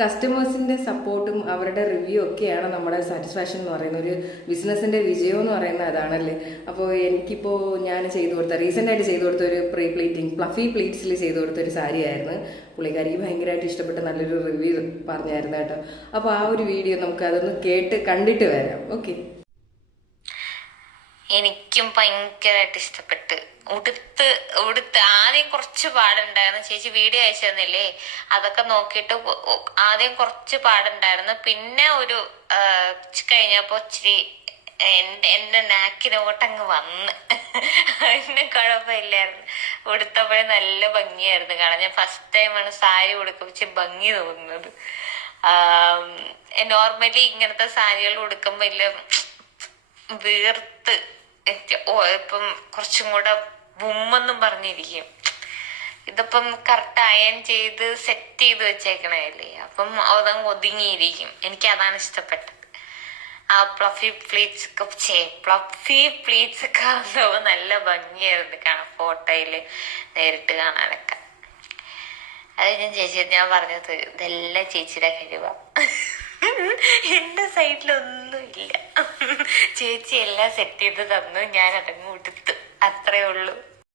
കസ്റ്റമേഴ്സിൻ്റെ സപ്പോർട്ടും അവരുടെ റിവ്യൂ ഒക്കെയാണ് നമ്മുടെ സാറ്റിസ്ഫാക്ഷൻ എന്ന് പറയുന്ന ഒരു ബിസിനസ്സിൻ്റെ വിജയം എന്ന് പറയുന്നത് അതാണല്ലേ. അപ്പോൾ എനിക്കിപ്പോൾ ഞാൻ റീസെൻ്റായിട്ട് ചെയ്തു കൊടുത്ത ഒരു പ്രീ പ്ലീറ്റിംഗ് ഫ്ലഫി പ്ലീറ്റ്സിൽ ചെയ്തു കൊടുത്ത ഒരു സാരി ആയിരുന്നു. പുള്ളിക്കാരിക്ക് ഭയങ്കരമായിട്ട് ഇഷ്ടപ്പെട്ട നല്ലൊരു റിവ്യൂ പറഞ്ഞായിരുന്നു കേട്ടോ. അപ്പോൾ ആ ഒരു വീഡിയോ നമുക്ക് അതൊന്ന് കണ്ടിട്ട് വരാം. ഓക്കെ. എനിക്കും ഭയങ്കരമായിട്ട് ഇഷ്ടപ്പെട്ട് ഉടുത്ത് ആദ്യം കുറച്ച് പാടുണ്ടായിരുന്നു. ചേച്ചി വീഡിയോ അയച്ചു തന്നില്ലേ, അതൊക്കെ നോക്കിയിട്ട് ആദ്യം കുറച്ച് പാടുണ്ടായിരുന്നു. പിന്നെ ഒരു കഴിഞ്ഞപ്പോ ഇച്ചിരി എന്റെ നാക്കിനോട്ടങ്ങ് വന്ന് അതിന് കുഴപ്പമില്ലായിരുന്നു. ഉടുത്തപ്പോഴേ നല്ല ഭംഗിയായിരുന്നു കാണാൻ. ഞാൻ ഫസ്റ്റ് ടൈമാണ് സാരി ഉടുക്കുമ്പോൾ ഭംഗി തോന്നുന്നത്. നോർമലി ഇങ്ങനത്തെ സാരികൾ ഉടുക്കുമ്പോ ഇല്ല വീർത്ത് ഇപ്പം കുറച്ചും കൂടെ ബുമ്മെന്നും പറഞ്ഞിരിക്കും. ഇതിപ്പം കറക്റ്റ് അയൺ ചെയ്ത് സെറ്റ് ചെയ്ത് വെച്ചേക്കണല്ലേ, അപ്പം അതങ്ങ് ഒതുങ്ങിയിരിക്കും. എനിക്ക് അതാണ് ഇഷ്ടപ്പെട്ടത്. ആ ഫ്ലഫി പ്ലീറ്റ്സ് ഒക്കെ വന്നപ്പോ നല്ല ഭംഗിയായിരുന്നു കാണാൻ, ഫോട്ടോയില് നേരിട്ട് കാണാനൊക്കെ. അത് ഞാൻ പറഞ്ഞത് ഇതെല്ലാം ചേച്ചിയുടെ കഴിവാ. എന്റെ സൈഡിലൊന്നും ഇല്ല. ചേച്ചി എല്ലാം സെറ്റ് ചെയ്ത് തന്നു, ഞാൻ അതങ്ങ് ഉടുത്തു, അത്രേ ഉള്ളൂ.